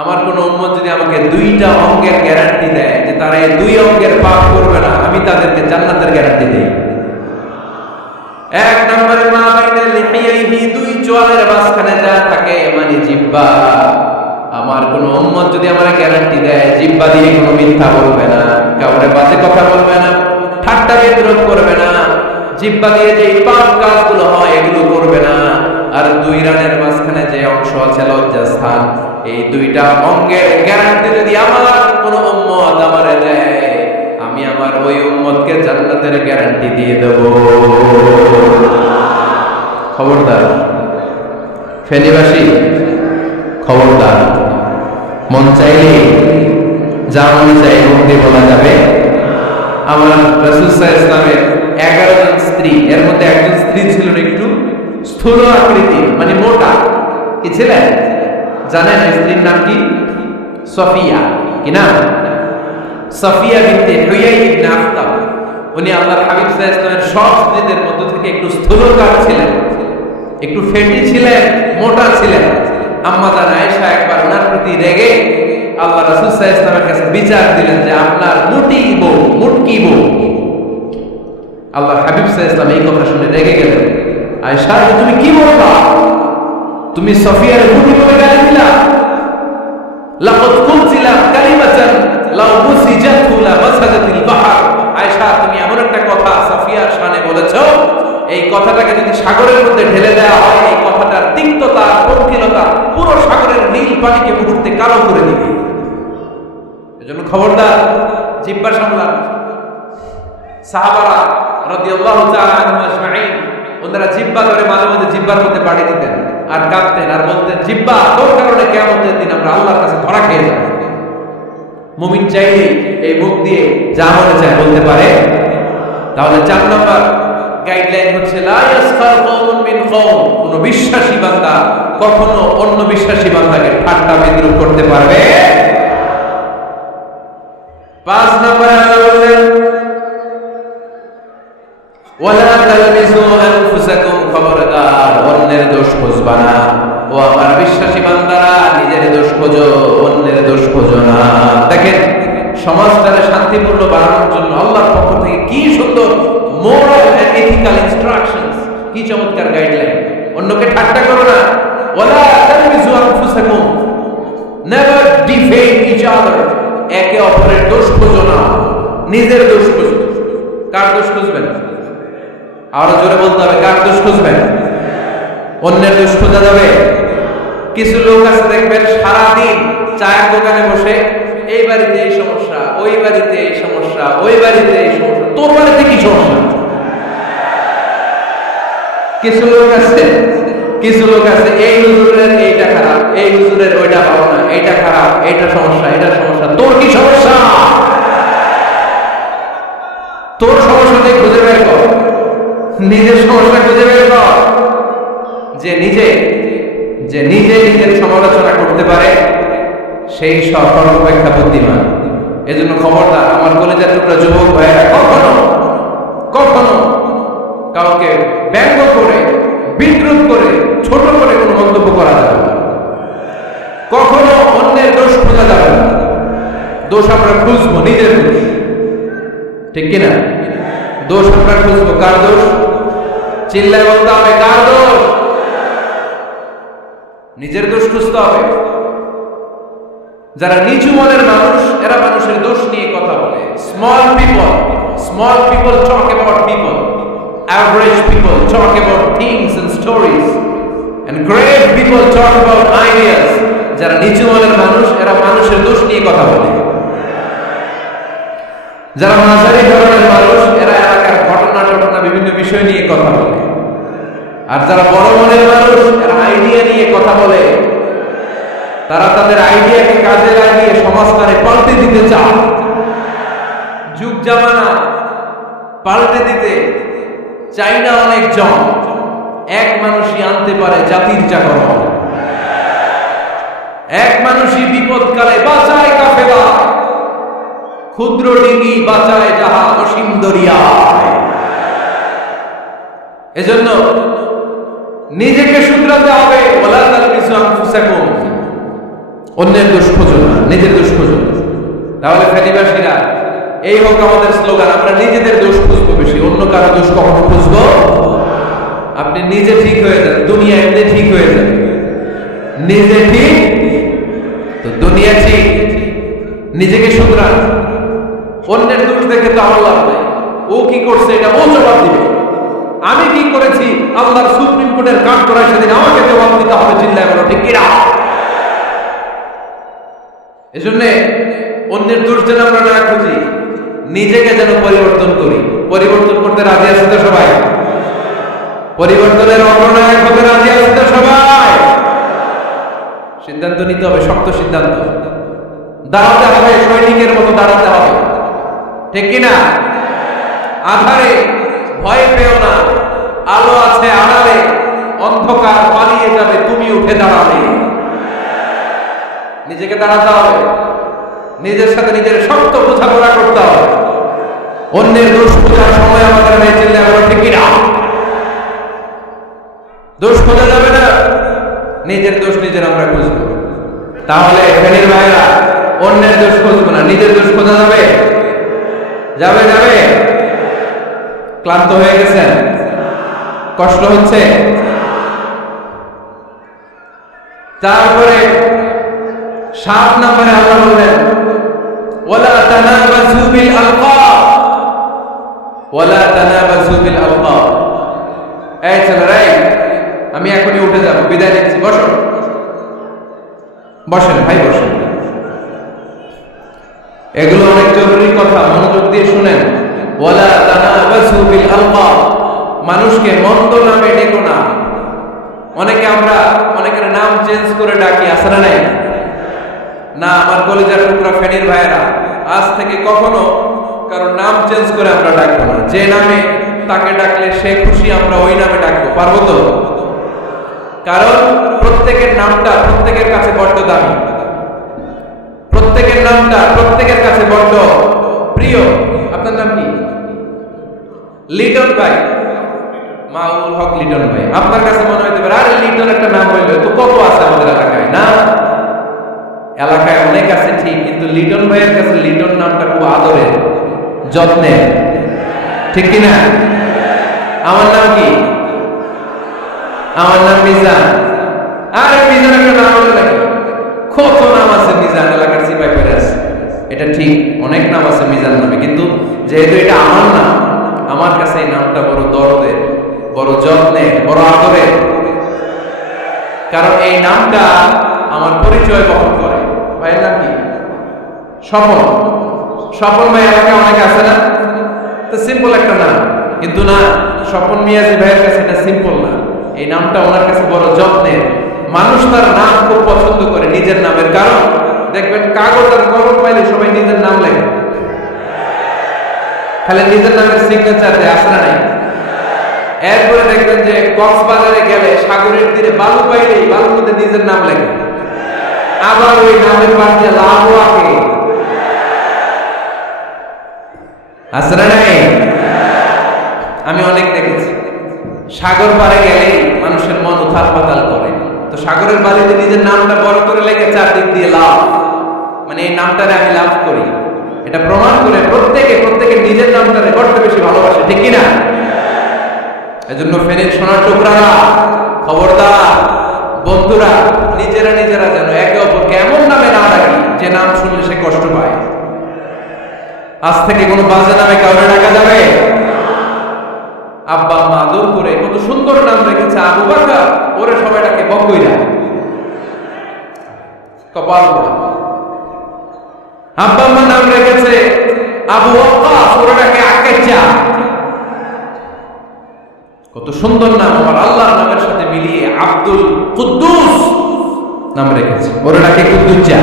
আমার কোন উম্মত যদি আমাকে দুইটা অঙ্গের গ্যারান্টি দেয় যে তারা এই দুই অঙ্গের পাপ করবে না, আমি তাদেরকে জান্নাতের গ্যারান্টি দেই। এক নম্বরে মা বাইনা লিহিয়াইহি, দুই চোয়ালের মাঝখানে যা থাকে মানে জিহ্বা। আমার কোন উম্মত যদি আমার গ্যারান্টি দেয় জিহ্বা দিয়ে কোনো মিথ্যা বলবে না, কাউরে বাজে কথা বলবে না, ঠাট্টা বিদ্রূপ করবে না, জিহ্বা দিয়ে যে পাপ কাজগুলো হয় এগুলো করবে না। আর দুই রানের মাঝখানে যে অংশ আছে লজ্জাস্থান, এই দুইটা অঙ্গের গ্যারান্টি যদি আমার কোন উম্মত আমারে দেয়, আমি আমার ওই উম্মতকে জান্নাতের গ্যারান্টি দিয়ে দেব। খবরদার ফেনীবাসী, খবরদার। মন চাইলে যা মনে চাই মুক্তি বলা যাবে। আমার রাসূল সাল্লাল্লাহু আলাইহি ওয়াসাল্লামের 11 জন স্ত্রী, এর মধ্যে একজন স্ত্রী ছিলেন একটু স্থূল আকৃতির, মানে মোটা। কি ছিলেন জানেন? স্ত্রীর নাম কি? সফিয়া। কি নাম? সফিয়া বিনতে হুয়াই ইবনে আখতাব। উনি আল্লাহর হাবিব সাল্লাল্লাহু আলাইহি ওয়াসাল্লামের সব স্ত্রীদের মধ্যে থেকে একটু স্থূলকায় ছিলেন, একটু ফেটি ছিলেন, মোটা ছিলেন। আম্মা জান আয়েশা একবার ওনার প্রতি রেগে আল্লাহ রাসূল সাল্লাল্লাহু আলাইহি ওয়াসাল্লামের কাছে বিচার দিলেন যে আপনার মুটকি বউ। আল্লাহর হাবিব সাল্লাল্লাহু আলাইহি ওয়াসাল্লাম এই কথা শুনে রেগে গেলেন। আয়েশা, তুমি কি বলবা? তুমি সফিয়ার মুটি বলে গালি দিলা। লাকাদ কুলতিলা কালিমাতান লাউ মুসিজাতু লা মাসাজাতিল বাহর। আয়েশা, তুমি এমন একটা কথা সফিয়ার শানে বলেছো, এই কথাটাকে যদি সাগরের মধ্যে ঢেলে দেওয়া হয়, এই কথাটার তিক্ততা, পঙ্কিলতা পুরো সাগরের নীল পানিকে মুহূর্তে কালো করে দিবে। এজন্য খবরদার, জিহ্বা সামলান। সাহাবারা রাদিয়াল্লাহু তাআলা আনহুম আজমাইন, ওনারা জিহ্বা ধরে মাঝে মাঝে জিহ্বার মধ্যে বাড়ি দিতেন আর কাঁদতেন আর বলতেন, জিহ্বা তোর কারণে কিয়ামতের দিন আমরা আল্লাহর কাছে ধরা খেয়ে যাব। মুমিন চাইলে এই মুখ দিয়ে যা মনে চায় বলতে পারে। তাহলে 4 নম্বর গাইডলাইন হচ্ছে লা ইয়াসখার কওমুন মিন কওম, কোন বিশ্বাসী বান্দা কখনো অন্য বিশ্বাসী বান্দাকে ঠাট্টা বিদ্রূপ করতে পারবে। 5 নম্বরে আল্লাহ বললেন ওয়ালা তালমিজু আনফুসাকুম, খবরদার অন্যের দোষ খুঁজবা না। ও আমার বিশ্বাসী বান্দারা, নিজের দোষ খোঁজো, অন্যের দোষ খোঁজো না। দেখেন সমাজটাকে শান্তিপূর্ণ বানানোর জন্য আল্লাহর পক্ষ থেকে কি সুন্দর মোরাল এন্ড এথিক্যাল ইনস্ট্রাকশনস, কি চমৎকার গাইডলাইন। অন্যকে ঠাট্টা করো না। ওয়ালা তালমিজু আনফুসাকুম, নেভার ডিফেম ইচ আদার, একে অপরের দোষ খোঁজো না, নিজের দোষ খোঁজো। কার দোষ খুঁজবেন? আরো জোরে বলতে হবে, কার দোষ খুঁজবেন? অন্যের দোষ খোঁজা যাবে? কিছু লোক আছে দেখবেন সারাদিন চায়ের দোকানে বসে এই বাড়িতে এই সমস্যা, ওই বাড়িতে এই সমস্যা, ওই বাড়িতে এই সমস্যা, তোর বাড়িতে কি সমস্যা? কিছু লোক আছে এই হুজুরের এইটা খারাপ, এই হুজুরের ওইটা ভালো না, এইটা খারাপ, এইটা সমস্যা, এটা সমস্যা, তোর কি সমস্যা? তোর সমস্যাটাই খুঁজে বের কর, নিজের সমস্যা খুঁজে বের কর। যে নিজে নিজের সমালোচনা করতে পারে সেই সর্বাপেক্ষা বুদ্ধিমান। এজন্য খবরদার আমার কলেজের টুকরা যুবক ভাইয়েরা, কখনো কাউকে ব্যঙ্গ করে, বিদ্রূপ করে, ছোট করে কোনো মন্তব্য করা যাবে না। কখনো অন্যের দোষ খোঁজা যাবে না। দোষ আমরা খুঁজবো, নিজের দোষ, ঠিক কিনা? দোষ আমরা খুঁজবো। কার দোষ? চিল্লায় বলতে হবে, কার দোষ? নিজের দোষ খুঁজতে হবে। যারা নিচু মনের মানুষ, এরা মানুষের দোষ নিয়ে কথা বলে। Small people talk about people, average people talk about things and stories, and great people talk about ideas. যারা নিচু মনের মানুষ, এরা মানুষের দোষ নিয়ে কথা বলে। যারা মাঝারি ধরনের মানুষ, এরা এলাকার ঘটনা বিভিন্ন বিষয় নিয়ে কথা বলে। আর যারা বড় মনের মানুষ, এরা আইডিয়া নিয়ে কথা বলে। তারা তাদের আইডিয়াকে কাজে লাগিয়ে সমাজটারে পাল্টে দিতে চায়। যুগ জামানা পাল্টে দিতে চাই না অনেকজন, এক মানুষই আনতে পারে জাতির জাগরণ। এক মানুষই বিপদকালে বাঁচায় কাফেলা, ক্ষুদ্র ডিঙ্গি বাঁচায় যাহা অসীম দরিয়ায়। এজন্য নিজেকে শুধরাতে হবে। ওয়ালা তালমিজু আনফুসাকুম, অন্যের দোষ খোঁজো না, নিজের দোষ খোঁজো। তাহলে ফেনীবাসীরা, এই হোক আমাদের স্লোগান, আমরা নিজেদের দোষ খুঁজবো বেশি, অন্য কারো দোষ কখনো খুঁজবো। আপনি নিজে ঠিক হয়ে যান, দুনিয়া এমনি ঠিক হয়ে যাবে। নিজে ঠিক তো দুনিয়া ঠিক। নিজেকে শুধরান। অন্যের দোষ দেখে তো আমার লাভ নাই, ও কি করছে এটা ও জবাব দিবে। আমি কি করেছি আল্লাহর সুপ্রিম কোর্টের কাজ করার সেদিন আমাকে জবাব দিতে হবে। চিল্লায় বলো ঠিক কিনা? এজন্য অন্যের দোষ যেন আমরা না খুঁজি, নিজেকে যেন পরিবর্তন করি। পরিবর্তন করতে রাজি আছে তো সবাই? পরিবর্তনের অগ্রনায়ক হতে রাজি আছে তো সবাই? সিদ্ধান্ত নিতে হবে, শক্ত সিদ্ধান্ত। দাঁড়াতে হবে, সৈনিকের মতো দাঁড়াতে হবে, ঠিক কিনা? আধারে ভয় পেও না, আলো আছে আড়ালে, অন্ধকার পালিয়ে যাবে তুমি উঠে দাঁড়ালে। নিজেকে দাঁড়াতে হবে, নিজের সাথে নিজের শক্ত বোঝাপড়া করতে হবে। অন্যের দোষ খোঁজার সময় আমাদের হয়েছিল এখন, ঠিক কিনা? দোষ খোঁজা যাবে না, নিজের দোষ নিজের আমরা খুঁজবো। তাহলে ফেনীর ভাইরা, অন্যের দোষ খুঁজবো না, নিজের দোষ খোঁজা যাবে? যাবে যাবে? ক্লান্ত হয়ে গেছেন? কষ্ট হচ্ছে? তারপরে 7 নম্বরে আল্লাহ বললেন, ওয়ালা তানাবাজু বিল আলকাব, ওয়ালা তানাবাজু বিল আলকাব। এই ছেলেরাই, আমি এখনই উঠে যাব, বিদায় নিচ্ছি, বসো। বসেন ভাই, বসেন। এগুলো অনেক জরুরি কথা, মনোযোগ দিয়ে শুনেন। ওয়ালা তানাবাজু বিল আলকাব, মানুষকে মন্দ নামে ডেকো না। অনেকের নাম চেঞ্জ করে ডাকি, আছে না নাই? না, আমার কলেজের টুকরা ফেনীর ভাইয়েরা, আজ থেকে কখনো কারো নাম চেঞ্জ করে আমরা ডাকবো না। যে নামে তাকে ডাকলে সে খুশি, আমরা ওই নামে ডাকবো, পারবো তো? কারণ প্রত্যেকের নামটা প্রত্যেকের কাছে বড্ড দামি, প্রত্যেকের নামটা প্রত্যেকের কাছে বড্ড প্রিয়। আপনার নাম কি? লিটন ভাই, মাউল হক লিটন ভাই। আপনার কাছে মনে হইতে পারে, আরে লিটন একটা নাম হইলো তো কত আছে আমাদের এলাকায়। না, এলাকায় অনেক আছে ঠিক, কিন্তু লিটন ভাইয়ের কাছে লিটন নামটা খুব আদরের, যত্নের, ঠিক কিনা? আমার নাম কি? আমার নাম মিজান। আরে মিজান একটা নাম হলো নাকি? কত নাম আছে মিজান, এলাকার সিপাই পড়ে আছে। এটা ঠিক, অনেক নাম আছে মিজান নামে, কিন্তু যেহেতু এটা আমার নাম, আমার কাছে এই নামটা বড় দরদের, বড় যত্নের, বড় আদরের। কারণ এই নামটা আমার পরিচয় বহন করে। ভাইয়ের নাম কি? স্বপন। স্বপন ভাই এলাকায় অনেক আছে না? তো সিম্পল একটা নাম, কিন্তু না, স্বপন মিয়াজি ভাইয়ের কাছে এটা সিম্পল না, এই নামটা ওনার কাছে বড় যত্নের। মানুষ তার নাম খুব পছন্দ করে নিজের নামের। কারণ দেখবেন কাগজ আর কলম পাইলে সবাই নিজের নাম লেখে, খালি নিজের নামের সিগনেচার দেয়, আসে না নাই? এরপরে দেখবেন যে কক্সবাজারে গেলে সাগরের তীরে বালু পাইলেই বালুর মধ্যে নিজের নাম লেখে, আবার ওই নামের পাশে লাভ আঁকে, আসে না নাই? আমি অনেক দেখেছি, সাগর পারে গেলেই মানুষের মন উথাল পাতাল করে। তো সাগরের বালিতে নিজের নামটা বড় করে লেখে, চারদিক দিয়ে লাভ, মানে এই নামটারে আমি লাভ করি। এটা প্রমাণ করে প্রত্যেকে নিজের নামটারে বড্ড বেশি ভালোবাসে, ঠিক কিনা? এজন্য ফেনীর সোনার টুকরারা, খবরদার বন্ধুরা, নিজেরা যেন একে অপরকে এমন নামে না ডাকি যে নাম শুনলে সে কষ্ট পায়। আজ থেকে কোনো বাজে নামে কাউরে ডাকা যাবে? আব্বা আম্মা আদর করে কত সুন্দর নাম রেখেছে, আবু বকর, ওরে সবাই ডাকে বকইরা, কপাল পোড়া। আব্বা আম্মা নাম রেখেছে আবু ওয়াক্কাস, ওরে ডাকে আকেচা। কত সুন্দর নাম, আমার আল্লাহর নামের সাথে মিলিয়ে আব্দুল কুদ্দুস নাম রেখেছে, ওরে ডাকে কুদ্দুজ্জা।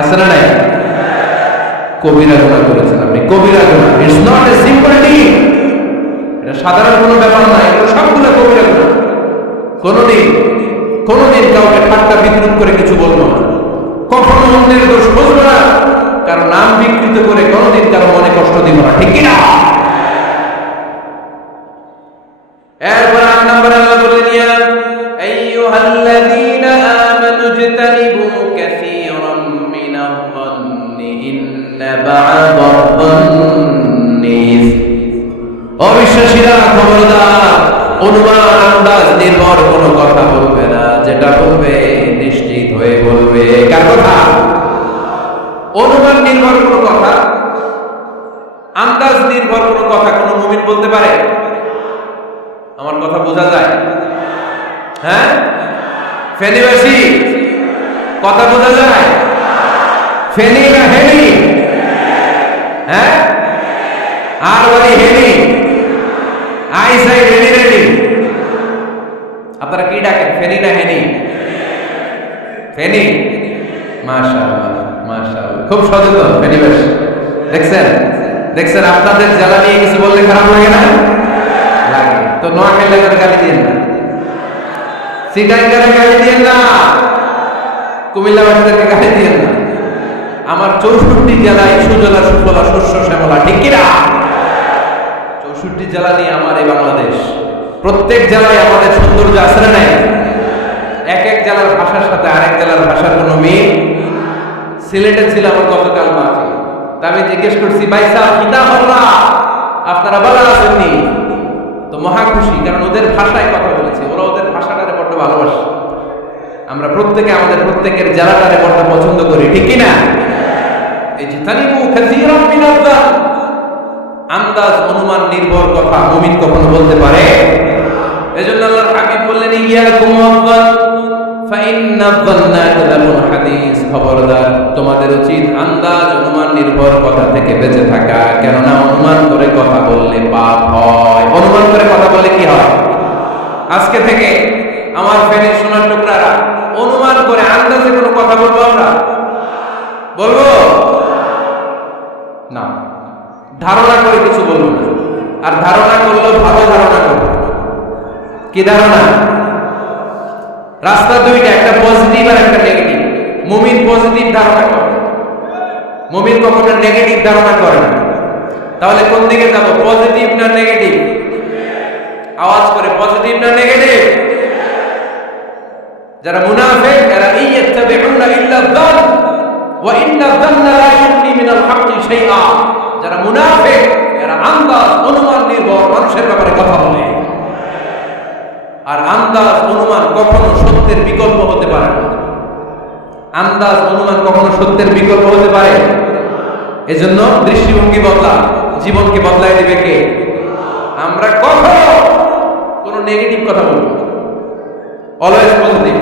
আছে না নাই? কবিরা গুনাহ করেছেন আপনি, কবিরা গুনাহ। It's not a simple did, এটা সাধারণ কোনো ব্যাপার নয়, এটা সবগুলো কবিরা গুনাহ। কোনোদিন কাউকে ঠাট্টা বিদ্রুপ করে কিছু বলবো না, কখনো অন্যের দোষ বুঝবো না, কারো নাম বিকৃত করে কোনোদিন কারো মনে কষ্ট দিব না, ঠিক কিনা? এরপর 8 নম্বরে আল্লাহ বললেন, ইয়া আইয়ুহাল্লাযীনা আমানু ইজতানিবু অবিশ্বাসীরা খবরদার, অনুমান আন্দাজ নির্ভর কোনো কথা বলবে না, যেটা বলবে নিশ্চিত হয়ে বলবে। কার কথা? অনুমান নির্ভর কোনো কথা, আন্দাজ নির্ভর কোনো কথা কোনো মুমিন বলতে পারে? আমার কথা বোঝা যায়? হ্যাঁ, ফেনীবাসী কথা বোঝা যায়? ফেনী না হেনি? হ্যাঁ, আর বাড়ি হেনি, আই সাই রেডি রেডি। আপনারা কি ডাকেন, ফেনী না হেনি? ফেনী। মাশাআল্লাহ মাশাআল্লাহ, খুব সচেতন ফেনীবাসী। দেখছেন দেখছেন, আপনাদের জেলা নিয়ে কিছু বললে খারাপ লাগে না? লাগে তো। নোয়াখালীর গালি দিয়েন না, চিটাগাংয়ের গালি দিয়েন না, কুমিল্লাবাসীদেরকে গালি দিয়েন না। আমার 64 জেলায় সুজলা সুফলা শস্য শ্যামলা, ঠিক কিনা? 64 জেলা নিয়ে আমার এই বাংলাদেশ। প্রত্যেক জেলায় আমাদের সৌন্দর্য আছে না নাই? এক এক জেলার ভাষার সাথে আরেক জেলার ভাষার কোনো মিল। সিলেটে ছিল আমার গতকাল মাহফিল, তা আমি জিজ্ঞেস করছি, ভাই সাহেব কিতা হল্লা, আপনারা ভালো আছেননি? তো মহা খুশি, কারণ ওদের ভাষায় কথা বলেছি, ওরা ওদের ভাষাটারে বড্ড ভালোবাসে। আমরা প্রত্যেকে আমাদের প্রত্যেকের জেলাটারে বড্ড পছন্দ করি, ঠিক কিনা? এই যে তানিবু কাসীরাম মিনাজ-যান, আন্দাজ অনুমান নির্ভর কথা মুমিন কখনো বলতে পারে? এজন্য আল্লাহর হাবিব বললেন, ইয়াকুম ওয়ায-যান ফাইন্নায-যান্না কাযাবুল হাদিস। খবরদার, তোমাদের উচিত আন্দাজ অনুমান নির্ভর কথা থেকে বেঁচে থাকা, কেননা অনুমান করে কথা বললে পাপ হয়। অনুমান করে কথা বললে কি হয়? আজকে থেকে আমার ফেনীর সোনার টুকরারা অনুমান করে আন্দাজে কোনো কথা বলবো আমরা? বলবো না, ধারণা করে কিছু বলবো না। আর ধারণা করলেও ভালো ধারণা করবো। কি ধারণা? রাস্তা দুইটা, একটা পজিটিভ আর একটা নেগেটিভ। মুমিন পজিটিভ ধারণা করে, মুমিন কখনো নেগেটিভ ধারণা করে না। তাহলে কোন দিকে যাব, পজিটিভ না নেগেটিভ? আওয়াজ করে, পজিটিভ না নেগেটিভ? যারা মুনাফিক এরা ইয়াত্তাবিউনা ইল্লা যান ওয়া ইন্না যান্না লা ইউগনি মিনাল হাক্কি শাইআ। যারা মুনাফিক এরা আন্দাজ অনুমান নির্ভর মানুষের ব্যাপারে কথা বলে। আর আন্দাজ অনুমান কখনো সত্যের বিকল্প হতে পারে না। আন্দাজ অনুমান কখনো সত্যের বিকল্প হতে পারে? এজন্য দৃষ্টিভঙ্গি বদলা, জীবনকে বদলায় দিবে কে? আমরা কখনো কোনো নেগেটিভ কথা বলবো, অলওয়েজ পজিটিভ।